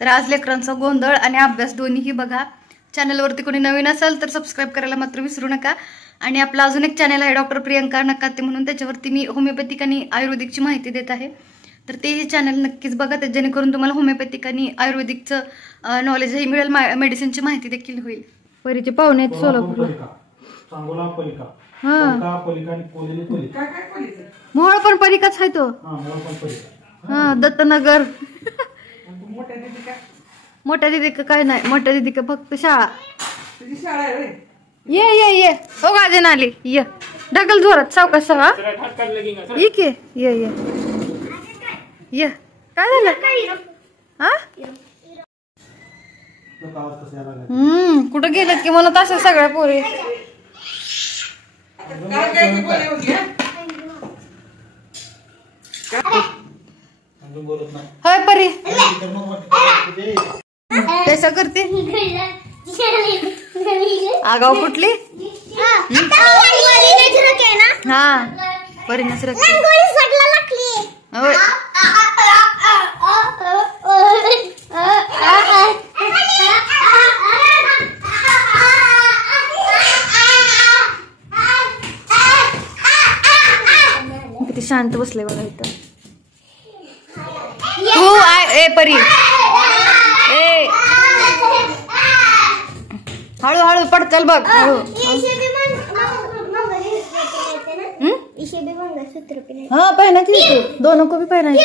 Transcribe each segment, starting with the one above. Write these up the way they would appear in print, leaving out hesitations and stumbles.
तर आज लेकरांचा गोंधळ आणि अभ्यास दोन्हीही बघा. चॅनलवरती कोणी नवीन असेल तर सबस्क्राईब करायला मात्र विसरू नका. आणि आपला अजून एक चॅनल आहे डॉक्टर प्रियंका नकाते म्हणून, त्याच्यावरती मी होमिओपॅथिक आणि आयुर्वेदिकची माहिती देत आहे. तर ते चॅनल नक्कीच बघा, जेणेकरून तुम्हाला होमिओपॅथिक आणि आयुर्वेदिकचं नॉलेजही मिळेल, मेडिसिनची माहिती देखील होईल. परीचे पाहुणे आहेत सोलापूरला. मोहोळ पण परीकाच आहे तो. हा दत्तनगर. मोठ्या दिदी का काय नाही, मोठ्या दिदी का फक्त शाळा. ये ये ये हो गाजन आली. ये ढकल जोरात सावकाश सहा. ये की ये ये ये. काय झालं हा? कुठं गेलेत की म्हणत असं सगळ्या पोरी. होय परी कसं करते आगाव कुठली. हा परीनच किती शांत बसले बघा इथं. तू ए परी ए हळू हळू पडचल बघ. हळू हाँ पहना चाहिए, दोनों को भी पहना है.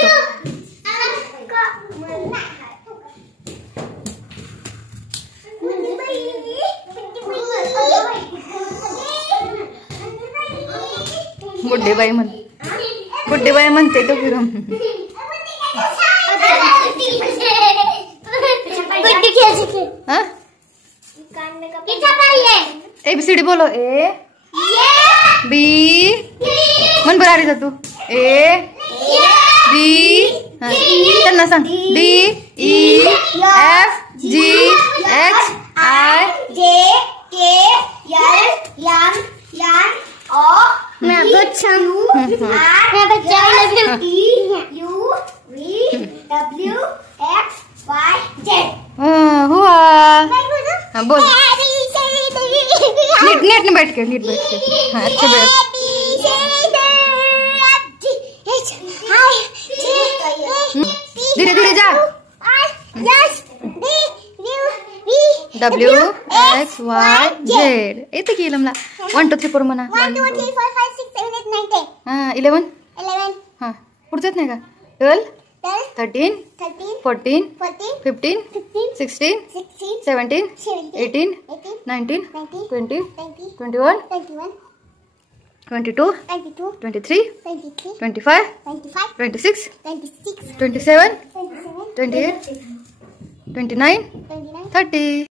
बुड्ढे बाई म्हणते तो फिर ABCD बोलो. ए बी मन बरारी तू. ए बी त्यांना सांग. D E F G H I J K L M N O मैं बच्चा हूँ. मैं बच्चा U V W X Y Z. हुआ हाँ बोल. नेट बैठ के हाँ अच्छे बैठ. धीरे धीरे जा. W X Y Z येते की लमला. 1 2 3 4 म्हणा. 1 2 3 4 5 6 7 8 9 10. हाँ 11 हाँ पुढचं नाही का. 12 13 14 15 16 17 18 19 20 21 22 23 25 26 27 28 29 30.